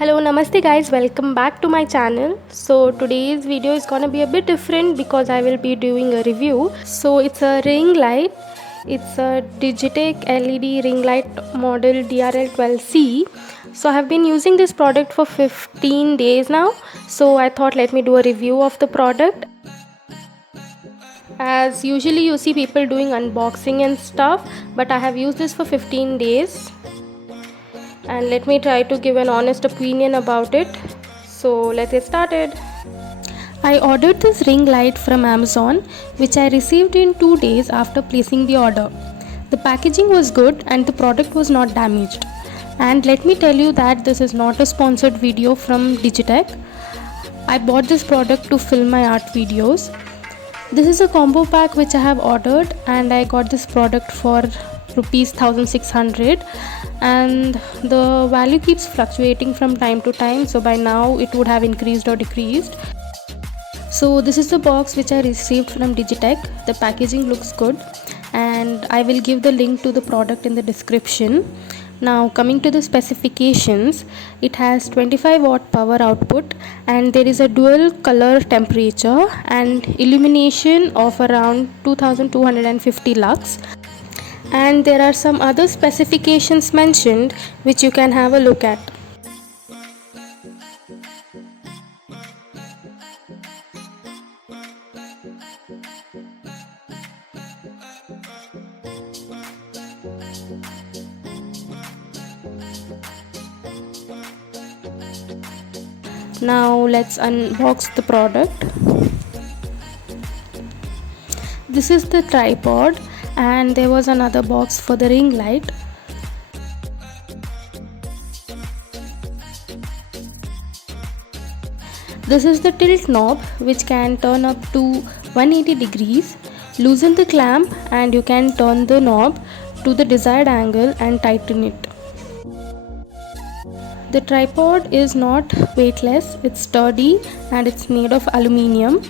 Hello, namaste guys, welcome back to my channel. So today's video is gonna be a bit different because I will be doing a review. So it's a ring light. It's a Digitech LED ring light model DRL12C. So I have been using this product for 15 days now. So I thought let me do a review of the product. As usually you see people doing unboxing and stuff, but I have used this for 15 days. And let me try to give an honest opinion about it. So let's get started. I ordered this ring light from Amazon, which I received in 2 days after placing the order. The packaging was good and the product was not damaged. And let me tell you that this is not a sponsored video from Digitech. I bought this product to film my art videos. This is a combo pack which I have ordered, and I got this product for rupees 1600, and the value keeps fluctuating from time to time, so by now it would have increased or decreased. So this is the box which I received from Digitech. The packaging looks good, and I will give the link to the product in the description. Now coming to the specifications, it has 25 watt power output, and there is a dual color temperature and illumination of around 2250 lux, and there are some other specifications mentioned which you can have a look at. Now let's unbox the product. This is the tripod, and there was another box for the ring light. This is the tilt knob which can turn up to 180 degrees. Loosen the clamp and you can turn the knob to the desired angle and tighten it. The tripod is not weightless, it's sturdy and it's made of aluminium.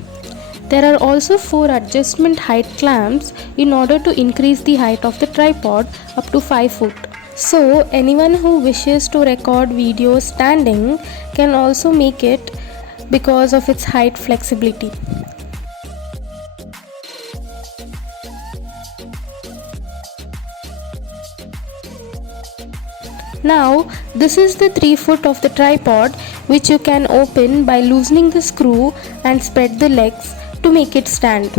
There are also 4 adjustment height clamps in order to increase the height of the tripod up to 5 foot. So anyone who wishes to record videos standing can also make it because of its height flexibility. Now this is the 3 foot of the tripod, which you can open by loosening the screw and spread the legs to make it stand.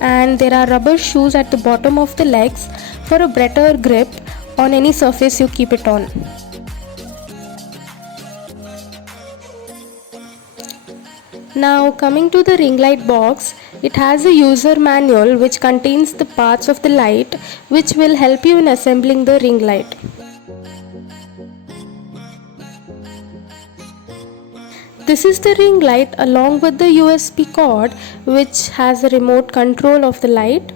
And there are rubber shoes at the bottom of the legs for a better grip on any surface you keep it on. Now coming to the ring light box, it has a user manual which contains the parts of the light which will help you in assembling the ring light. This is the ring light along with the USB cord which has a remote control of the light.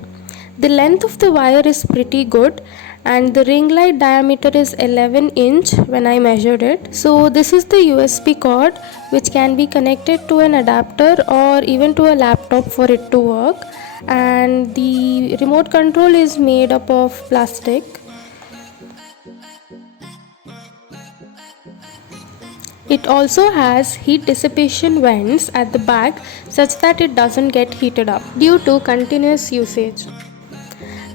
The length of the wire is pretty good, and the ring light diameter is 11 inch when I measured it. So this is the USB cord which can be connected to an adapter or even to a laptop for it to work, and the remote control is made up of plastic. It also has heat dissipation vents at the back such that it doesn't get heated up due to continuous usage.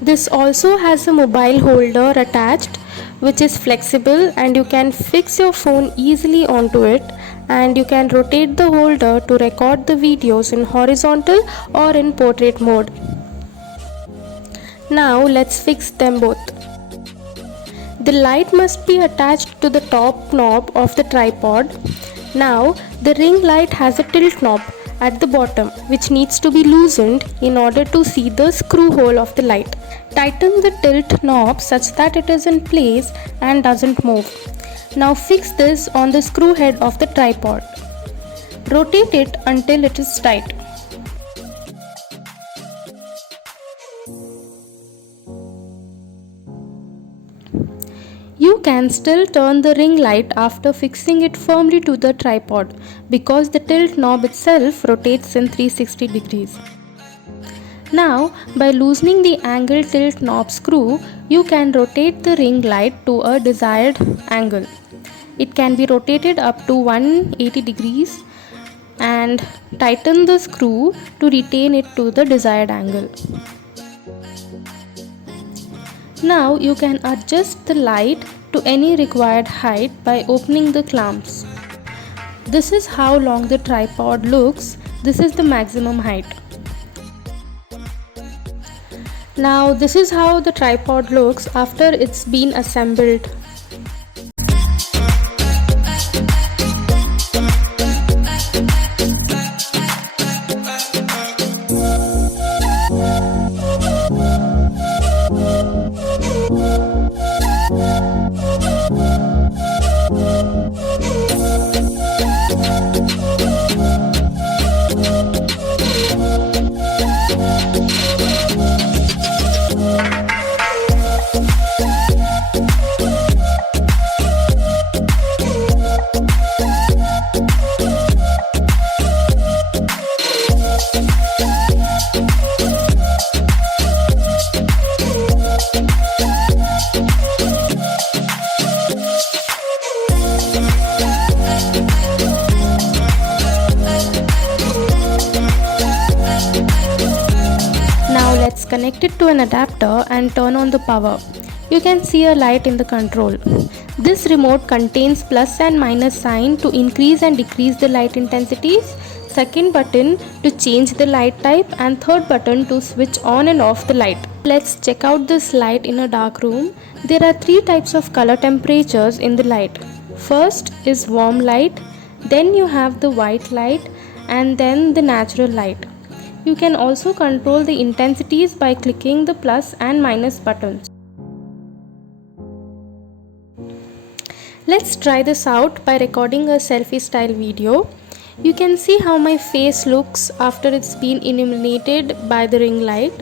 This also has a mobile holder attached which is flexible, and you can fix your phone easily onto it, and you can rotate the holder to record the videos in horizontal or in portrait mode. Now let's fix them both. The light must be attached to the top knob of the tripod. Now the ring light has a tilt knob at the bottom which needs to be loosened in order to see the screw hole of the light. Tighten the tilt knob such that it is in place and doesn't move. Now fix this on the screw head of the tripod. Rotate it until it is tight. You can still turn the ring light after fixing it firmly to the tripod because the tilt knob itself rotates in 360 degrees. Now, by loosening the angle tilt knob screw, you can rotate the ring light to a desired angle. It can be rotated up to 180 degrees and tighten the screw to retain it to the desired angle. Now you can adjust the light to any required height by opening the clamps. This is how long the tripod looks. This is the maximum height. Now this is how the tripod looks after it's been assembled. Now let's connect it to an adapter and turn on the power. You can see a light in the control. This remote contains plus and minus sign to increase and decrease the light intensities, second button to change the light type, and third button to switch on and off the light. Let's check out this light in a dark room. There are 3 types of color temperatures in the light. First is warm light, then you have the white light, and then the natural light. You can also control the intensities by clicking the plus and minus buttons. Let's try this out by recording a selfie style video. You can see how my face looks after it's been illuminated by the ring light.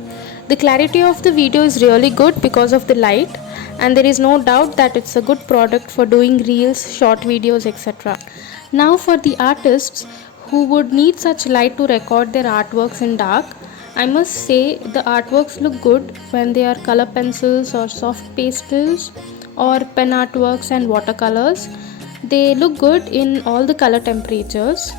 The clarity of the video is really good because of the light, and there is no doubt that it's a good product for doing reels, short videos, etc. Now for the artists who would need such light to record their artworks in dark, I must say the artworks look good when they are color pencils or soft pastels or pen artworks and watercolors. They look good in all the color temperatures.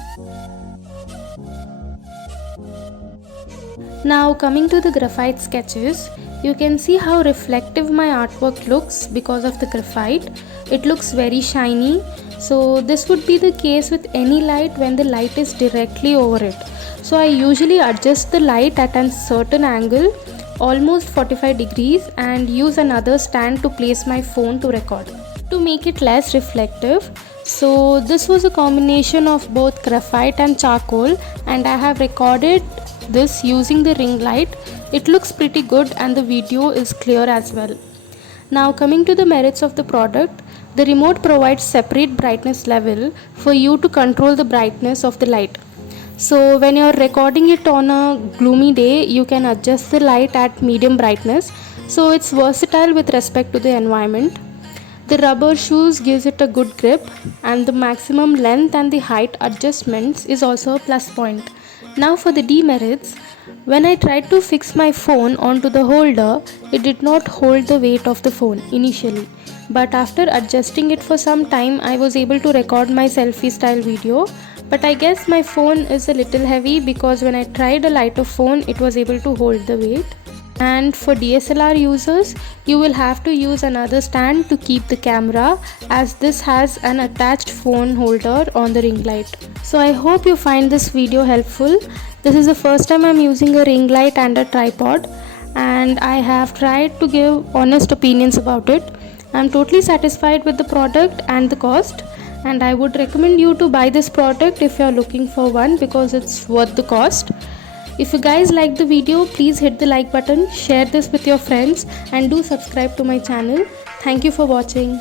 Now coming to the graphite sketches, you can see how reflective my artwork looks because of the graphite. It looks very shiny. So this would be the case with any light when the light is directly over it. So I usually adjust the light at a certain angle, almost 45 degrees, and use another stand to place my phone to record to make it less reflective. So this was a combination of both graphite and charcoal, and I have recorded this using the ring light. It looks pretty good and the video is clear as well. Now coming to the merits of the product, the remote provides separate brightness level for you to control the brightness of the light. So when you're recording it on a gloomy day, you can adjust the light at medium brightness. So it's versatile with respect to the environment. The rubber shoes gives it a good grip, and the maximum length and the height adjustments is also a plus point. Now for the demerits, when I tried to fix my phone onto the holder, it did not hold the weight of the phone initially. But after adjusting it for some time, I was able to record my selfie style video. But I guess my phone is a little heavy because when I tried a lighter phone, it was able to hold the weight. And for DSLR users, you will have to use another stand to keep the camera, as this has an attached phone holder on the ring light. So I hope you find this video helpful. This is the first time I'm using a ring light and a tripod, and I have tried to give honest opinions about it. I'm totally satisfied with the product and the cost, and I would recommend you to buy this product if you're looking for one because it's worth the cost. If you guys like the video, please hit the like button, share this with your friends, and do subscribe to my channel. Thank you for watching.